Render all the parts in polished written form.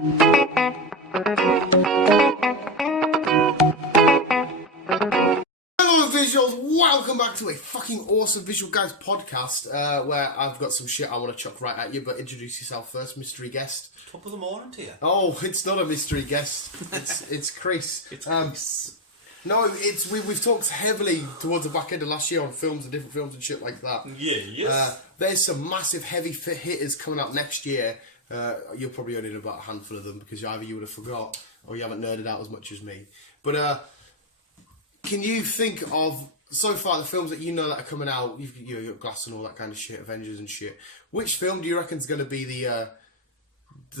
Hello visuals, welcome back to a fucking awesome Visual Guys podcast where I've got some shit I want to chuck right at you, but introduce yourself first, mystery guest. Top of the morning to you. Oh, it's not a mystery guest, it's Chris. It's Chris. No, we've talked heavily towards the back end of last year on films and different films and shit like that. Yeah, yes. There's some massive heavy hitters coming out next year. You'll probably only know about a handful of them because either you would have forgot or you haven't nerded out as much as me. But can you think of, so far, the films that you know that are coming out, you've got Glass and all that kind of shit, Avengers and shit, which film do you reckon is going to be the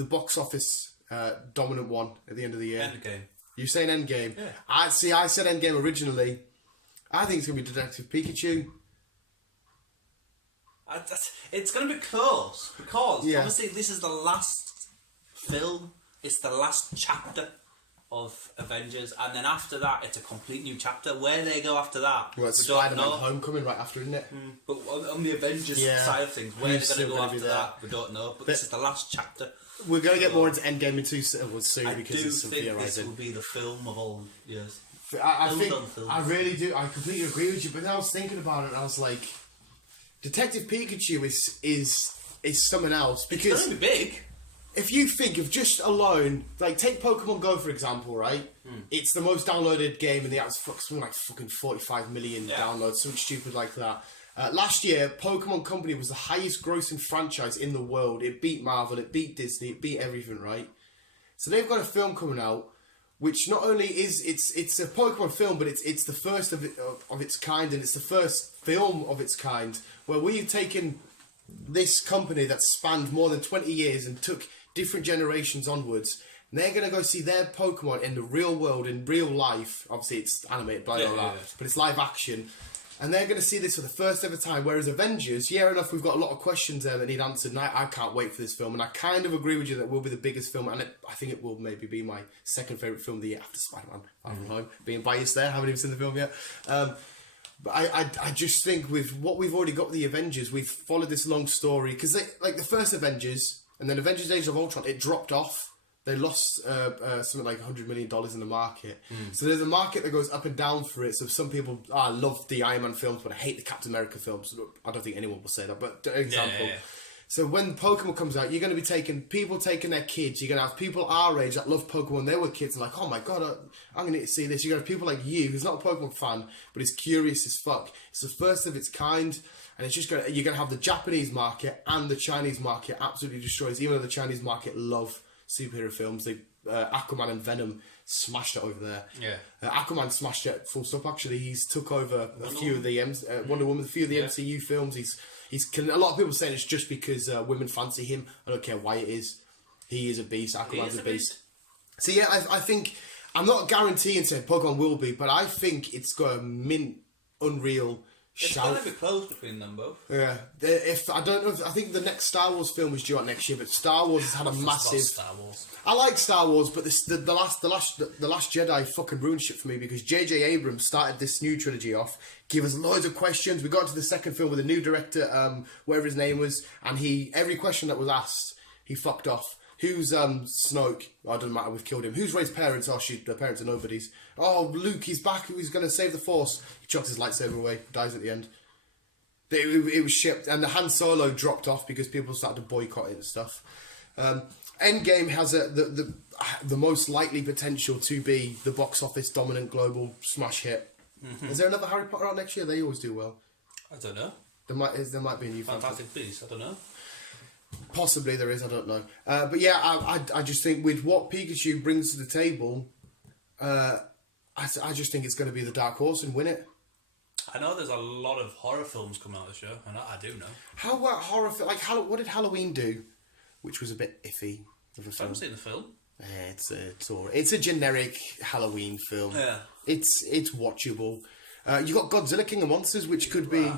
box office dominant one at the end of the year? Endgame. You're saying Endgame? Yeah. I said Endgame originally. I think it's going to be Detective Pikachu. It's going to be close because Yeah. obviously this is the last film. It's the last chapter of Avengers, and then after that, it's a complete new chapter. Where they go after that, Well, it's we don't Spider-Man know. Homecoming right after, isn't it? But on the Avengers Yeah. side of things, where Who's they're still going to go gonna be after there? that, we don't know. But this is the last chapter. We're going to get more into Endgame in soon I because do there's some think this theorising. will be the film of all years. I think, Well done, Phil. I really do. I completely agree with you. But then I was thinking about it, and I was like, Detective Pikachu is something else It's because going to be big. if you think of just alone, like take Pokemon Go for example, right? It's the most downloaded game in the app. It's something like fucking 45 million downloads, something stupid like that. Last year, Pokemon Company was the highest grossing franchise in the world. It beat Marvel, it beat Disney, it beat everything, right? So they've got a film coming out, which not only is it's a Pokemon film, but it's the first of its kind, and it's the first film of its kind where we've taken this company that spanned more than 20 years and took different generations onwards. And they're going to go see their Pokemon in the real world, in real life. Obviously, it's animated, blah, blah, blah. But it's live action. And they're going to see this for the first ever time. Whereas Avengers, yeah, enough, we've got a lot of questions there that need answered. And I can't wait for this film. And I kind of agree with you that it will be the biggest film. And I think it will maybe be my second favourite film of the year after Spider-Man. Far From Home. Being biased there, haven't even seen the film yet. But I just think with what we've already got with the Avengers, we've followed this long story. Because like the first Avengers, and then Avengers Age of Ultron, it dropped off. They lost something like $100 million in the market. So there's a market that goes up and down for it. So some people love the Iron Man films, but I hate the Captain America films. I don't think anyone will say that, but example. Yeah. So when Pokemon comes out, you're going to be people taking their kids. You're going to have people our age that love Pokemon. They were kids and like, oh my god, I'm going to see this. You're going to have people like you, who's not a Pokemon fan, but is curious as fuck. It's the first of its kind. And it's just you're going to have the Japanese market and the Chinese market absolutely destroys. Even though the Chinese market love superhero films, Aquaman and Venom smashed it over there. Yeah. Aquaman smashed it full stop. Actually, he's took over a few of the Wonder Woman, a few of the MCU films. He's killing. A lot of people saying it's just because women fancy him. I don't care why it is. He is a beast. Aquaman's a beast. So yeah, I think I'm not guaranteeing saying Pokemon will be, but I think it's got a mint, unreal. It's going to be close between them both. Yeah, I don't know. I think the next Star Wars film is due out next year, but Star Wars has had a massive. Star Wars. I like Star Wars, but the last Jedi fucking ruined shit for me because J.J. Abrams started this new trilogy off, gave us loads of questions. We got into the second film with a new director, whatever his name was, and every question that was asked, he fucked off. Who's Snoke? Oh, it doesn't matter, we've killed him. Who's Rey's parents? Oh, their parents are nobodies. Oh, Luke, he's back, he's going to save the Force. He chucks his lightsaber away, dies at the end. It was shipped, and the Han Solo dropped off because people started to boycott it and stuff. Endgame has the most likely potential to be the box office dominant global smash hit. Is there another Harry Potter out next year? They always do well. I don't know. There might be a new Fantastic Beasts, I don't know. Possibly there is, I don't know. But yeah, I just think with what Pikachu brings to the table, I just think it's going to be the dark horse and win it. I know there's a lot of horror films coming out this year, and I do know. How about horror? What did Halloween do? Which was a bit iffy. I haven't seen the film. It's a generic Halloween film. Yeah. It's watchable. You got Godzilla King of Monsters, which could be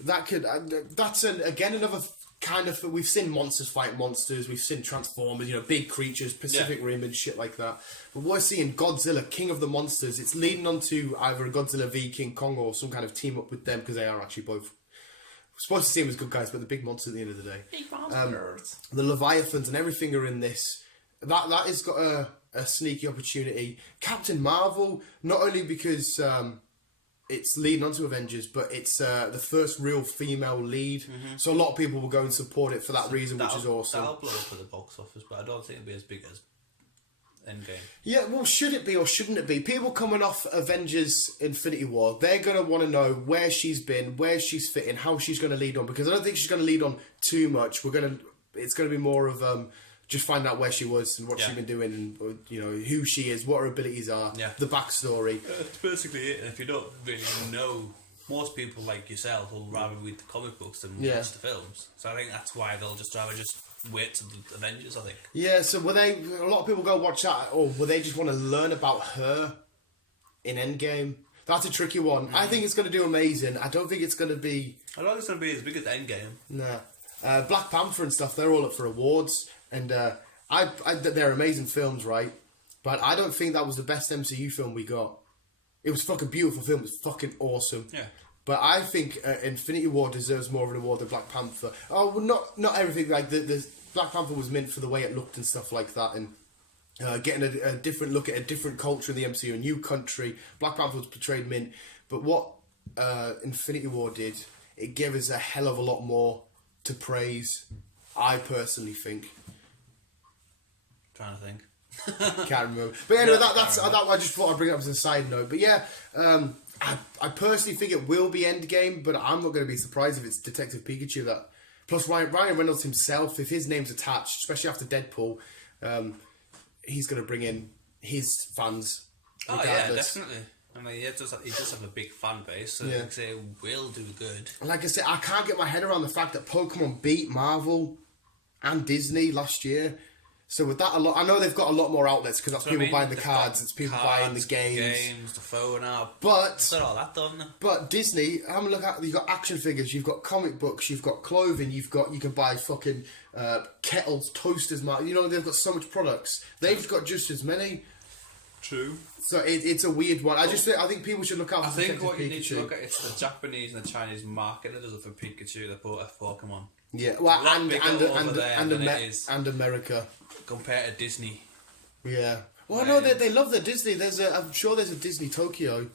that's again another kind of. We've seen monsters fight monsters. We've seen Transformers, big creatures, Pacific Rim and shit like that. But we're seeing Godzilla King of the Monsters. It's leading on to either a Godzilla v King Kong or some kind of team up with them because they are actually both. We're supposed to see them as good guys, but the big monsters at the end of the day. Big monsters. The Leviathans and everything are in this. that has got a sneaky opportunity. Captain Marvel, not only because it's leading on to Avengers, but it's the first real female lead. So a lot of people will go and support it for that reason, which is awesome. That'll blow up at the box office, but I don't think it'll be as big as Endgame. Yeah, well, should it be or shouldn't it be? People coming off Avengers Infinity War, they're going to want to know where she's been, where she's fitting, how she's going to lead on, because I don't think she's going to lead on too much. It's going to be more of just find out where she was and what she's been doing, and who she is, what her abilities are, the backstory. That's basically it. And if you don't really know, most people like yourself will rather read the comic books than watch the films. So I think that's why they'll just rather wait to the Avengers, I think. Yeah, so a lot of people go watch that, or will they just want to learn about her in Endgame? That's a tricky one. I think it's going to do amazing. I don't think it's going to be... I don't think it's going to be as big as Endgame. Nah. Black Panther and stuff, they're all up for awards. And they're amazing films, right? But I don't think that was the best MCU film we got. It was a fucking beautiful film. It was fucking awesome. Yeah. But I think Infinity War deserves more of an award than Black Panther. Oh, well, not everything. Like the Black Panther was mint for the way it looked and stuff like that, and getting a different look at a different culture in the MCU, a new country. Black Panther was portrayed mint. But what Infinity War did, it gave us a hell of a lot more to praise. I personally think. Trying to think. Can't remember. But anyway, I just thought I'd bring it up as a side note. But yeah, I personally think it will be Endgame, but I'm not going to be surprised if it's Detective Pikachu. That plus Ryan Reynolds himself, if his name's attached, especially after Deadpool, he's going to bring in his fans. Oh yeah, definitely. I mean, he does have a big fan base, so I think it will do good. Like I said, I can't get my head around the fact that Pokemon beat Marvel and Disney last year. So with that, I know they've got a lot more outlets because that's people buying the cards, it's people buying the games, the phone app. But got all that done. But Disney, have a look at. You've got action figures, you've got comic books, you've got clothing, you can buy fucking kettles, toasters. They've got so much products. They've got just as many. True. So it's a weird one. I think people should look out for Detective Pikachu. What you need to look at is the Japanese and the Chinese market that does it for Pikachu. They bought a Pokemon. Yeah, well, and America compared to Disney. Yeah. Well, no, they love the Disney. I'm sure there's a Disney Tokyo.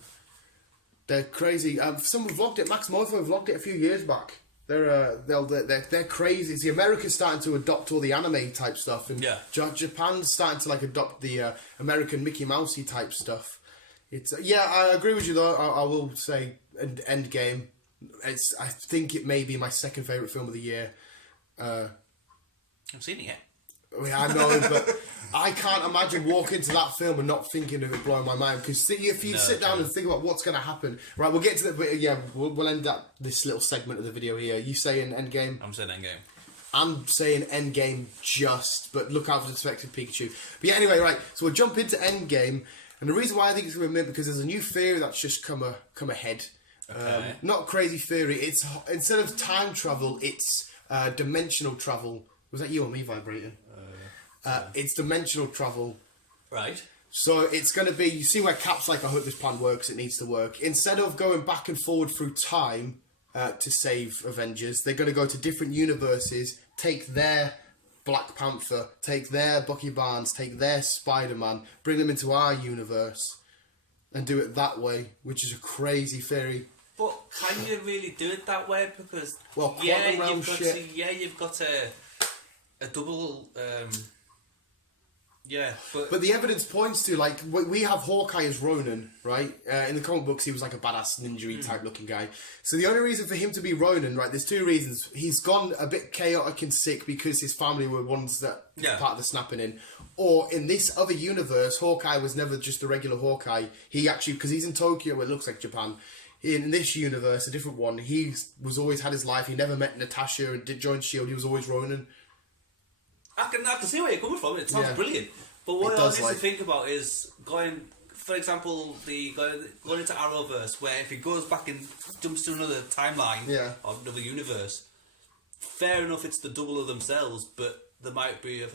They're crazy. Someone vlogged it. Max Morpho vlogged it a few years back. They're crazy. See, America's starting to adopt all the anime type stuff, and Japan's starting to adopt the American Mickey Mousey type stuff. It's I agree with you though. I will say Endgame. I think it may be my second favourite film of the year. I've seen it yet. I know, but I can't imagine walking to that film and not thinking of it blowing my mind. Because if you sit down and think about what's going to happen, right? We'll get to that. But yeah, we'll end this little segment of the video here. You saying Endgame? I'm saying Endgame. I'm saying Endgame but look out for the Detective Pikachu. But yeah, anyway, right. So we'll jump into Endgame, and the reason why I think it's going to be mint because there's a new theory that's just come ahead. Okay. Not crazy theory. It's instead of time travel, it's dimensional travel. Was that you or me vibrating? It's dimensional travel. Right. So it's going to be... You see where Cap's like, I hope this plan works, it needs to work. Instead of going back and forward through time to save Avengers, they're going to go to different universes, take their Black Panther, take their Bucky Barnes, take their Spider-Man, bring them into our universe, and do it that way, which is a crazy theory. But can you really do it that way? Because you've got a double. But the evidence points to we have Hawkeye as Ronin, right? In the comic books, he was like a badass ninja type looking guy. So the only reason for him to be Ronin, right? There's two reasons. He's gone a bit chaotic and sick because his family were ones that part of the snapping in. Or in this other universe, Hawkeye was never just a regular Hawkeye. He actually, because he's in Tokyo, it looks like Japan. In this universe, a different one, he was always had his life. He never met Natasha and did join S.H.I.E.L.D. He was always Ronin. I can see where you're coming from. It sounds brilliant. But what I need to think about is going, for example, going into Arrowverse, where if he goes back and jumps to another timeline or another universe, fair enough, it's the double of themselves, but there might be a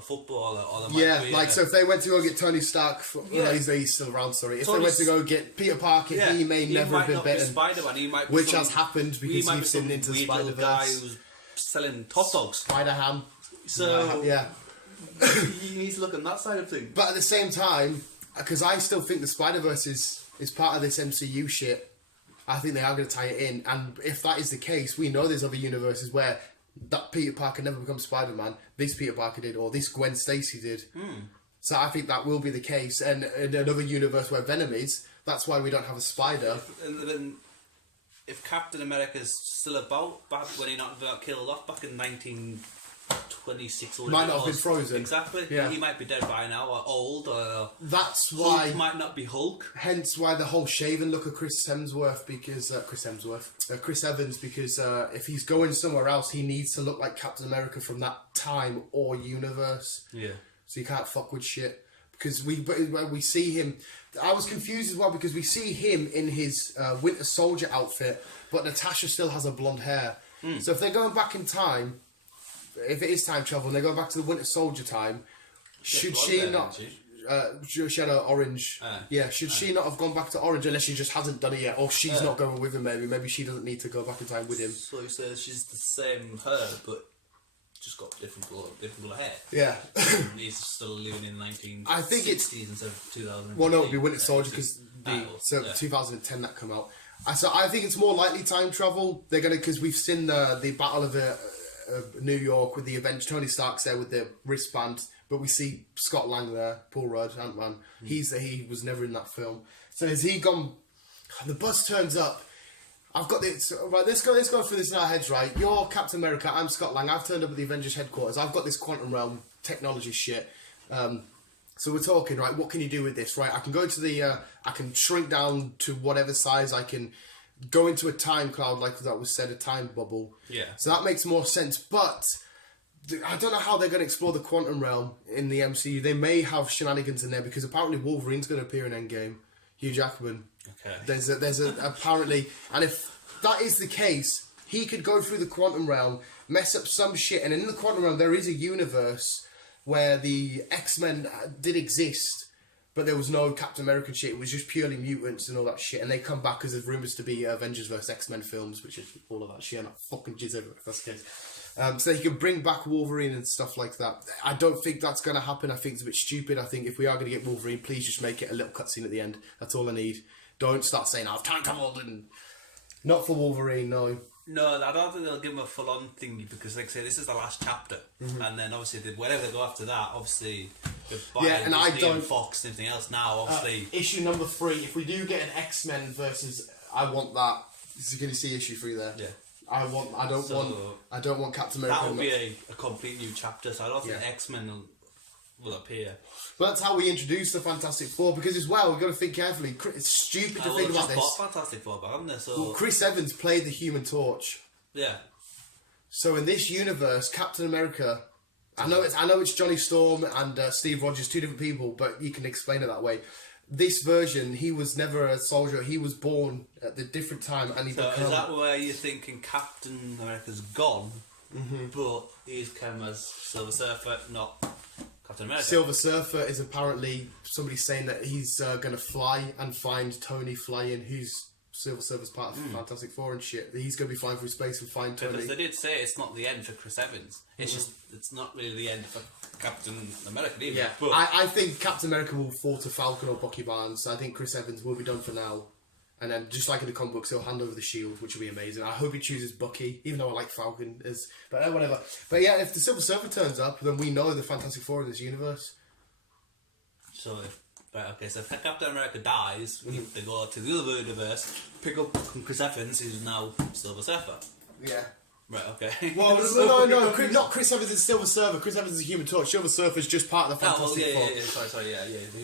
footballer, or there might be so if they went to go get Tony Stark, he's still around. Sorry, if they went to go get Peter Parker, he may never have been bitten. Spider-Man, he might be which has happened because he's been into Spider-Verse. Guy who's selling hot dogs. Spider-Ham. So You need to look on that side of things. But at the same time, because I still think the Spider-Verse is part of this MCU shit, I think they are going to tie it in. And if that is the case, we know there's other universes where that Peter Parker never becomes Spider-Man, this Peter Parker did, or this Gwen Stacy did. So I think that will be the case. And in another universe where Venom is, that's why we don't have a Spider. And then, if Captain America's still about, back when he not got killed off back in 1926 or might not have been frozen. Exactly. Yeah. He might be dead by now, or old, or that's why Hulk might not be Hulk. Hence why the whole shaven look of Chris Evans, because if he's going somewhere else, he needs to look like Captain America from that time or universe. Yeah. So you can't fuck with shit. Because we see him... I was confused as well because we see him in his Winter Soldier outfit, but Natasha still has her blonde hair. So if they're going back in time, if it is time travel and they're going back to the Winter Soldier time, should she not... she had an orange. Should she not have gone back to orange unless she just hasn't done it yet? Or she's not going with him maybe. Maybe she doesn't need to go back in time with him. So he says she's the same her, but... just got different colour hair. Yeah. He's still living in the 1960s I think it's instead of 2000. Well, no, it'd be Winter Soldier because 2010 that come out. So I think it's more likely time travel. They're gonna because we've seen the Battle of New York with the Avengers. Tony Stark's there with the wristband, but we see Scott Lang there, Paul Rudd, Ant-Man. He was never in that film. So has he gone? The bus turns up. I've got this. Right, let's go through this in our heads, right? You're Captain America, I'm Scott Lang. I've turned up at the Avengers headquarters. I've got this quantum realm technology shit. So we're talking, right, what can you do with this, right? I can go to I can shrink down to whatever size. I can go into a time cloud, like that was said, a time bubble. Yeah. So that makes more sense, but I don't know how they're going to explore the quantum realm in the MCU. They may have shenanigans in there because apparently Wolverine's going to appear in Endgame. Hugh Jackman. Okay. There's a apparently, and if that is the case, he could go through the quantum realm, mess up some shit, and in the quantum realm there is a universe where the X-Men did exist, but there was no Captain American shit. It was just purely mutants and all that shit, and they come back because there's rumours to be Avengers vs X-Men films, which is all of that shit. And I fucking jizz over if that's the case. So he can bring back Wolverine and stuff like that. I don't think that's going to happen. I think it's a bit stupid. I think if we are going to get Wolverine, please just make it a little cutscene at the end. That's all I need. Don't start saying, I've time travelled and... Not for Wolverine, no. No, I don't think they'll give him a full-on thingy because, like I say, this is the last chapter. And then, obviously, wherever they go after that, obviously... And I don't... Fox and everything else now, obviously... issue number 3, if we do get an X-Men versus... I want that. Can you see issue 3 there? Yeah. I don't want Captain America. That would be a complete new chapter, so I don't think X-Men will appear. But that's how we introduce the Fantastic Four, because as well, we've got to think carefully. It's stupid to think about this. Fantastic Four, haven't they? So... Well, Chris Evans played the Human Torch. Yeah. So in this universe, Captain America... I know it's Johnny Storm and Steve Rogers, two different people, but you can explain it that way. This version, he was never a soldier. He was born at the different time, and is that where you're thinking Captain America's gone, but he's come as Silver Surfer, not Captain America? Silver Surfer is apparently somebody saying that he's going to fly and find Tony flying, who's Silver Surfer's part of Fantastic Four and shit. He's going to be flying through space and find Tony. Because they did say it's not the end for Chris Evans. It's just, it's not really the end for Captain America either. Yeah, but I think Captain America will fall to Falcon or Bucky Barnes. I think Chris Evans will be done for now. And then, just like in the comic books, he'll hand over the shield, which will be amazing. I hope he chooses Bucky, even though I like Falcon. But whatever. But yeah, if the Silver Surfer turns up, then we know the Fantastic Four in this universe. So, if Captain America dies, they go to the other universe, pick up Chris Evans, who's now Silver Surfer. Yeah. Right, okay. Well, no, not Chris Evans is Silver Surfer. Chris Evans is a Human Torch. Silver Surfer is just part of the Fantastic Four. Sorry,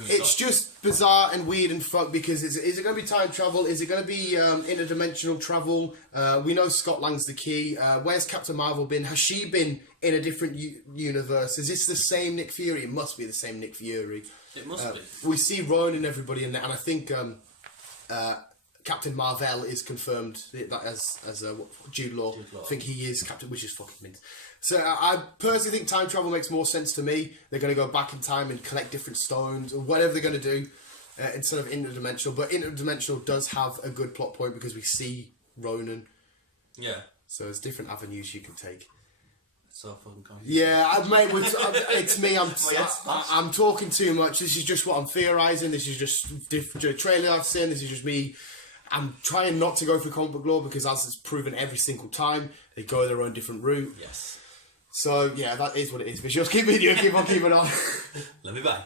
It's just bizarre and weird and fucked because is it going to be time travel? Is it going to be interdimensional travel? We know Scott Lang's the key. Where's Captain Marvel been? Has she been in a different universe? Is this the same Nick Fury? It must be the same Nick Fury. It must be. We see Rowan and everybody in there, and I think Captain Marvel is confirmed that as Jude Law. I think he is Captain, which is fucking mint. So I personally think time travel makes more sense to me. They're going to go back in time and collect different stones or whatever they're going to do instead of interdimensional. But interdimensional does have a good plot point because we see Ronan. Yeah. So there's different avenues you can take. so fucking confused. Yeah, mate, it's me. I'm talking too much. This is just what I'm theorising. This is just the trailer I've seen. This is just me. I'm trying not to go for comic book lore because, as it's proven every single time, they go their own different route. Yes. So yeah, that is what it is. But just keep on keeping on. Let me bye.